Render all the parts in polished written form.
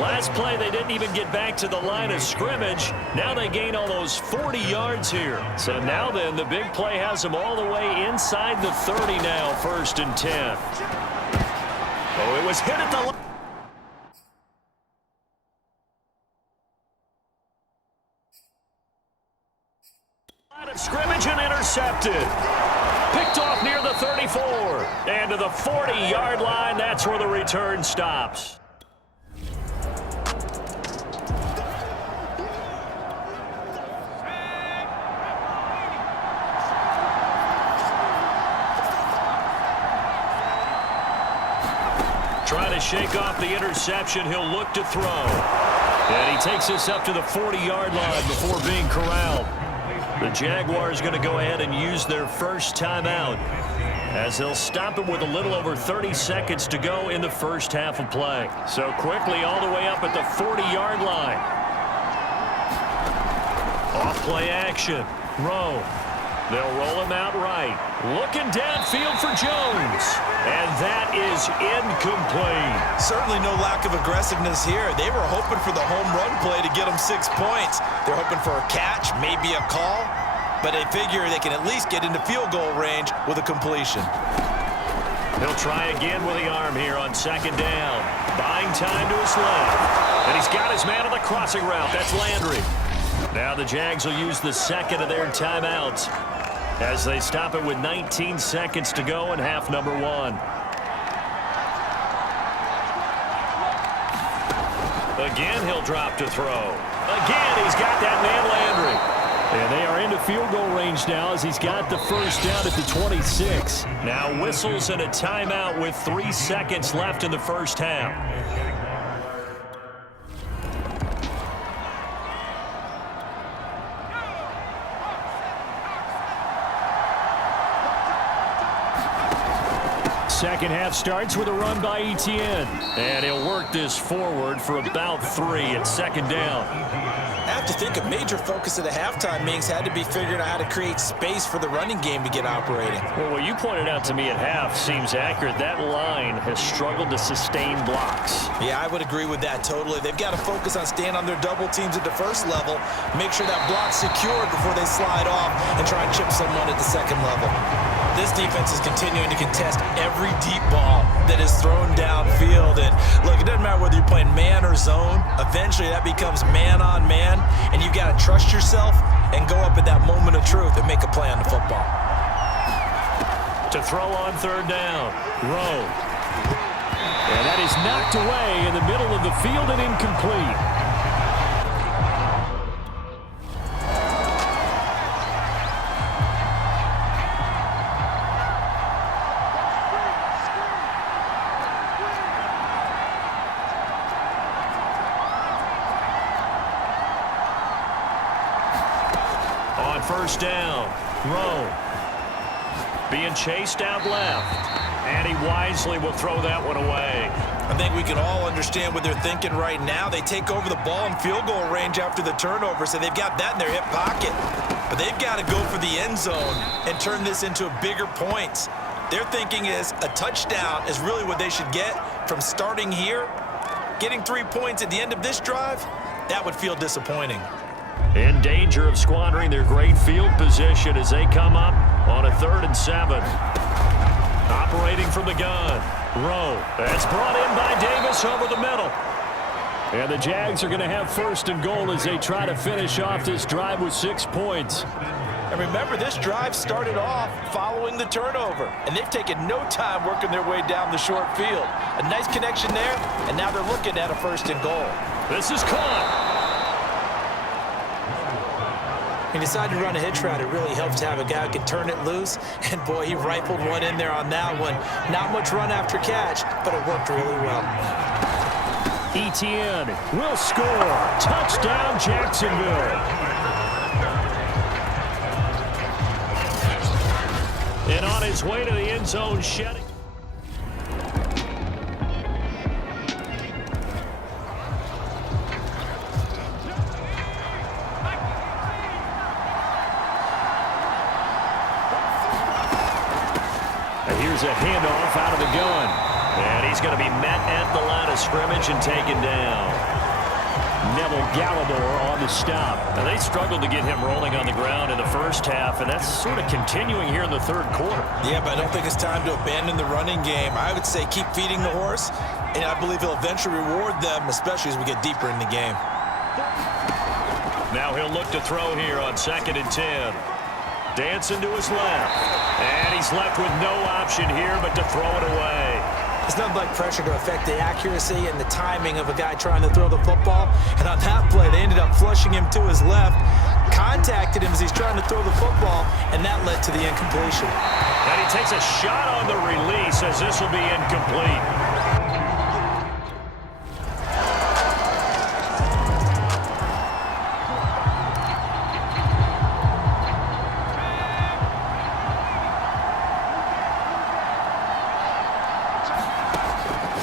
Last play, they didn't even get back to the line of scrimmage. Now they gain almost 40 yards here. So now then, the big play has them all the way inside the 30 now, 1st and 10. Oh, it was hit at the line. Line of scrimmage and intercepted. Picked off near the 34. And to the 40-yard line, that's where the return stops. Trying to shake off the interception. He'll look to throw. And he takes this up to the 40-yard line before being corralled. The Jaguars going to go ahead and use their first timeout as they'll stop it with a little over 30 seconds to go in the first half of play. So quickly all the way up at the 40-yard line. Off-play action. Rowe. They'll roll him out right. Looking downfield for Jones. And that is incomplete. Certainly no lack of aggressiveness here. They were hoping for the home run play to get them 6 points. They're hoping for a catch, maybe a call. But they figure they can at least get into field goal range with a completion. He'll try again with the arm here on 2nd down. Buying time to his left. And he's got his man on the crossing route. That's Landry. Now the Jags will use the second of their timeouts as they stop it with 19 seconds to go in half number 1. Again, he'll drop to throw. Again, he's got that man Landry. And they are into field goal range now as he's got the first down at the 26. Now whistles and a timeout with 3 seconds left in the first half. Second half starts with a run by Etienne. And he'll work this forward for about 3 at 2nd down. I have to think a major focus of the halftime meetings had to be figuring out how to create space for the running game to get operating. Well, what you pointed out to me at half seems accurate. That line has struggled to sustain blocks. Yeah, I would agree with that totally. They've got to focus on staying on their double teams at the first level, make sure that block's secured before they slide off and try and chip someone at the second level. This defense is continuing to contest every deep ball that is thrown downfield. And look, it doesn't matter whether you're playing man or zone. Eventually that becomes man on man, and you've got to trust yourself and go up at that moment of truth and make a play on the football. To throw on 3rd down, Rowe. And that is knocked away in the middle of the field and incomplete. First down, Rowe being chased out left, and he wisely will throw that one away. I think we can all understand what they're thinking right now. They take over the ball in field goal range after the turnover, so they've got that in their hip pocket. But they've got to go for the end zone and turn this into a bigger points. Their thinking is a touchdown is really what they should get from starting here. Getting 3 points at the end of this drive, that would feel disappointing. In danger of squandering their great field position as they come up on a 3rd and 7. Operating from the gun. Rowe. That's brought in by Davis over the middle. And the Jags are going to have 1st and goal as they try to finish off this drive with 6 points. And remember, this drive started off following the turnover, and they've taken no time working their way down the short field. A nice connection there, and now they're looking at a 1st and goal. This is caught. He decided to run a hitch route. It really helps to have a guy who can turn it loose. And, boy, he rifled one in there on that one. Not much run after catch, but it worked really well. Etienne will score. Touchdown, Jacksonville. And on his way to the end zone, shedding. Here's a handoff out of the gun. And he's going to be met at the line of scrimmage and taken down. Neville Gallimore on the stop. Now, they struggled to get him rolling on the ground in the first half, and that's sort of continuing here in the third quarter. Yeah, but I don't think it's time to abandon the running game. I would say keep feeding the horse, and I believe he'll eventually reward them, especially as we get deeper in the game. Now he'll look to throw here on 2nd and 10. Dancing to his left. And he's left with no option here but to throw it away. It's nothing like pressure to affect the accuracy and the timing of a guy trying to throw the football. And on that play, they ended up flushing him to his left, contacted him as he's trying to throw the football, and that led to the incompletion. And he takes a shot on the release as this will be incomplete.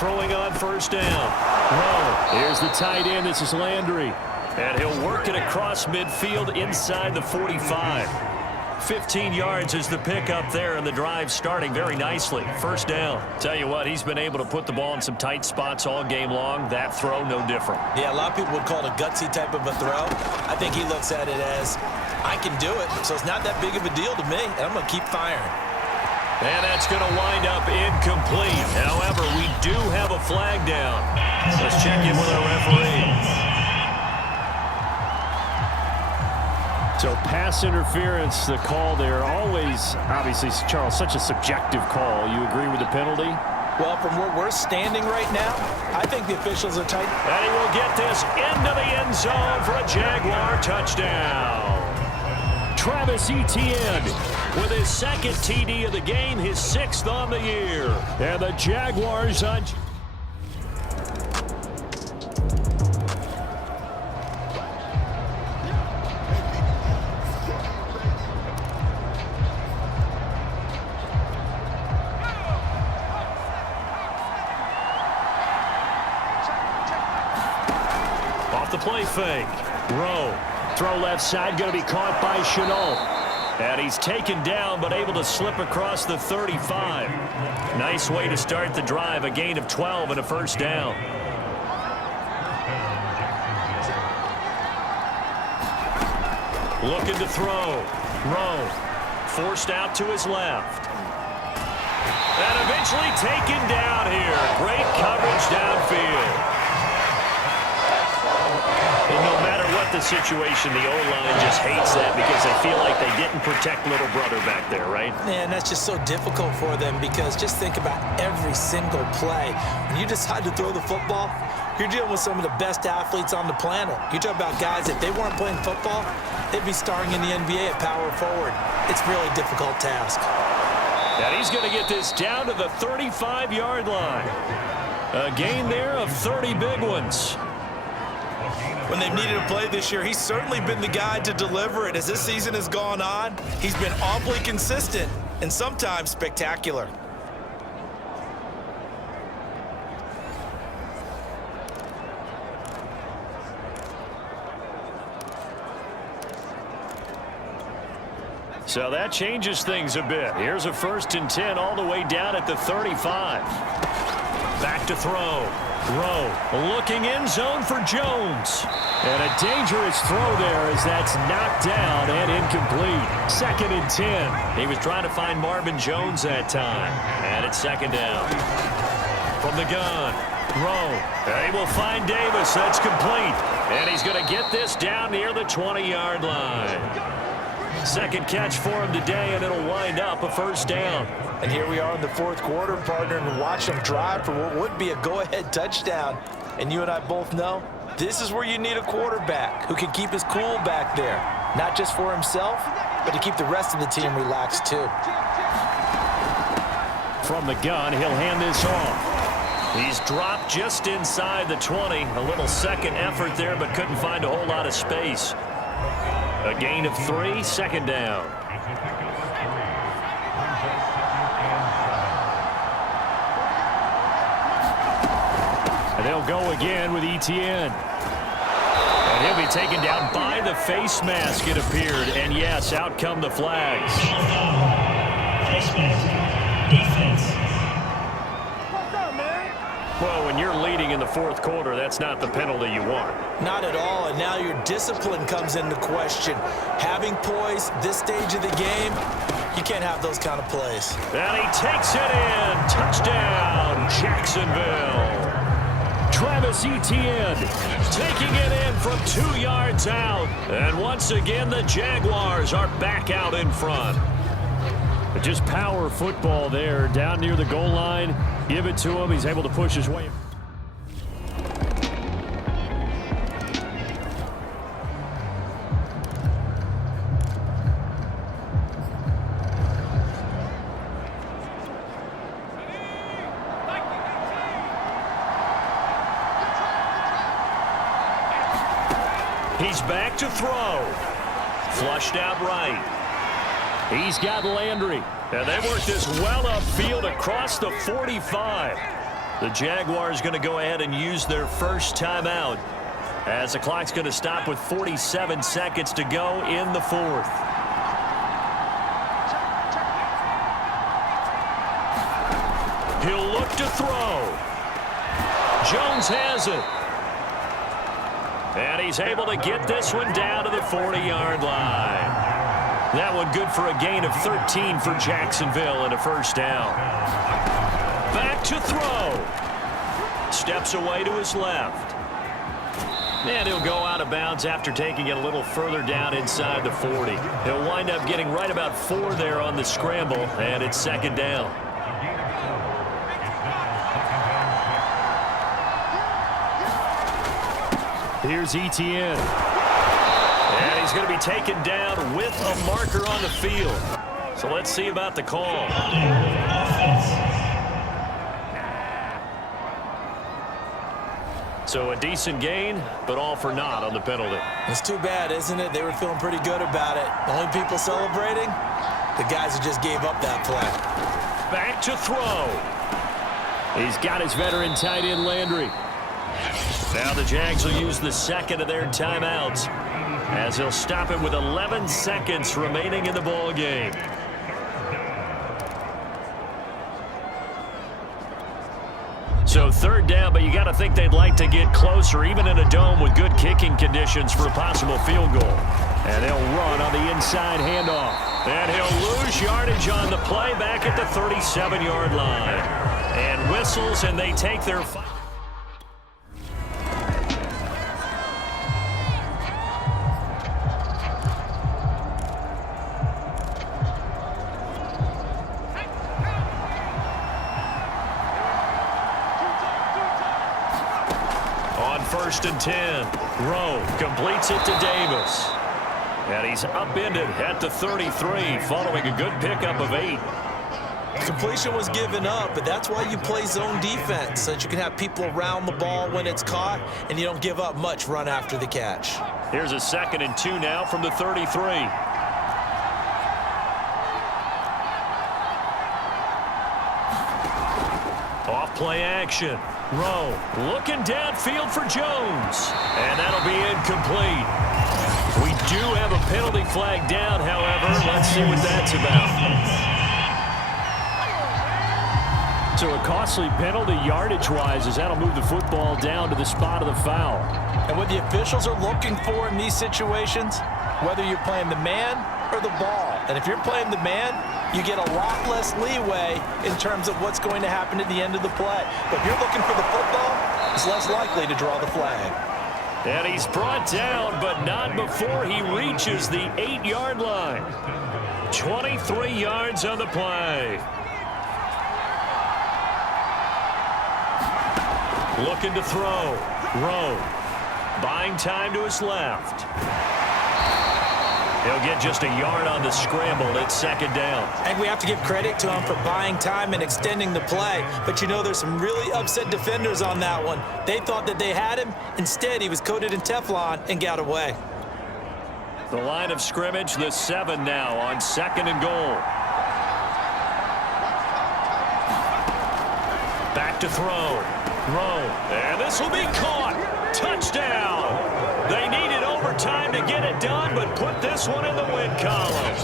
Throwing on first down. Rowe. Here's the tight end. This is Landry. And he'll work it across midfield inside the 45. 15 yards is the pickup there, and the drive starting very nicely. First down. Tell you what, he's been able to put the ball in some tight spots all game long. That throw, no different. Yeah, a lot of people would call it a gutsy type of a throw. I think he looks at it as, I can do it, so it's not that big of a deal to me, and I'm going to keep firing. And that's going to wind up incomplete. However, we do have a flag down. Let's check in with our referee. So pass interference, the call there. Always, obviously, Charles, such a subjective call. You agree with the penalty? Well, from where we're standing right now, I think the officials are tight. And he will get this into the end zone for a Jaguar touchdown. Travis Etienne with his 2nd TD of the game, his 6th on the year. And the Jaguars on... Off the play fake. Rowe. Throw left side, going to be caught by Chenault. And he's taken down, but able to slip across the 35. Nice way to start the drive, a gain of 12 and a first down. Looking to throw. Rowe forced out to his left. And eventually taken down here. Great coverage downfield. And no matter what the situation, the O-line just hates that because they feel like they didn't protect little brother back there, right? Man, that's just so difficult for them because just think about every single play. When you decide to throw the football, you're dealing with some of the best athletes on the planet. You talk about guys, if they weren't playing football, they'd be starring in the NBA at power forward. It's a really difficult task. And he's going to get this down to the 35-yard line. A gain there of 30 big ones. When they've needed a play this year, he's certainly been the guy to deliver it. As this season has gone on, he's been awfully consistent and sometimes spectacular. So that changes things a bit. Here's a 1st and 10 all the way down at the 35. Back to throw. Rowe looking in zone for Jones. And a dangerous throw there as that's knocked down and incomplete. 2nd and 10. He was trying to find Marvin Jones that time. And it's 2nd down. From the gun, Rowe. He will find Davis. That's complete. And he's going to get this down near the 20-yard line. 2nd catch for him today, and it'll wind up a first down. And here we are in the 4th quarter, partner, and watch them drive for what would be a go-ahead touchdown. And you and I both know this is where you need a quarterback who can keep his cool back there, not just for himself, but to keep the rest of the team relaxed too. From the gun, he'll hand this off. He's dropped just inside the 20. A little second effort there, but couldn't find a whole lot of space. A gain of 3, 2nd down. And they'll go again with Etienne. And he'll be taken down by the face mask, it appeared. And yes, out come the flags. Face mask. Defense. you're leading in the fourth quarter, that's not the penalty you want. Not at all, and now your discipline comes into question. Having poise this stage of the game, you can't have those kind of plays. And he takes it in. Touchdown, Jacksonville. Travis Etienne taking it in from 2 yards out. And once again, the Jaguars are back out in front. But just power football there, down near the goal line. Give it to him. He's able to push his way. He's back to throw. Flushed out right. He's got Landry. And they work this well upfield across the 45. The Jaguars going to go ahead and use their first timeout as the clock's going to stop with 47 seconds to go in the fourth. He'll look to throw. Jones has it. And he's able to get this one down to the 40-yard line. That one good for a gain of 13 for Jacksonville and a first down. Back to throw. Steps away to his left. And he'll go out of bounds after taking it a little further down inside the 40. He'll wind up getting right about 4 there on the scramble, and it's second down. Here's Etienne. And he's going to be taken down with a marker on the field. So let's see about the call. So a decent gain, but all for naught on the penalty. It's too bad, isn't it? They were feeling pretty good about it. The only people celebrating, the guys who just gave up that play. Back to throw. He's got his veteran tight end Landry. Now the Jags will use the second of their timeouts as he'll stop it with 11 seconds remaining in the ball game. So third down, but you got to think they'd like to get closer, even in a dome with good kicking conditions for a possible field goal. And they'll run on the inside handoff. And he'll lose yardage on the play back at the 37-yard line. And whistles, and they take their final. First and 10. Rowe completes it to Davis. And he's upended at the 33 following a good pickup of 8. Completion was given up, but that's why you play zone defense, so that you can have people around the ball when it's caught, and you don't give up much run after the catch. Here's a 2nd and 2 now from the 33. Off play action. Rowe looking downfield for Jones. And that'll be incomplete. We do have a penalty flag down, however. Let's see what that's about. So a costly penalty yardage-wise as that'll move the football down to the spot of the foul. And what the officials are looking for in these situations, whether you're playing the man or the ball. And if you're playing the man, you get a lot less leeway in terms of what's going to happen at the end of the play. But if you're looking for the football, it's less likely to draw the flag. And he's brought down, but not before he reaches the 8-yard line. 23 yards on the play. Looking to throw. Rowe buying time to his left. He'll get just a yard on the scramble. It's second down. And we have to give credit to him for buying time and extending the play. But you know, there's some really upset defenders on that one. They thought that they had him. Instead, he was coated in Teflon and got away. The line of scrimmage, the 7 now on 2nd and goal. Back to throw. Rowe. And this will be caught. Touchdown. They needed overtime to get it done, but put this one in the win column.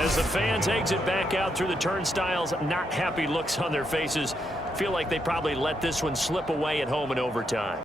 As the fans exit back out through the turnstiles, not happy looks on their faces. feel like they probably let this one slip away at home in overtime.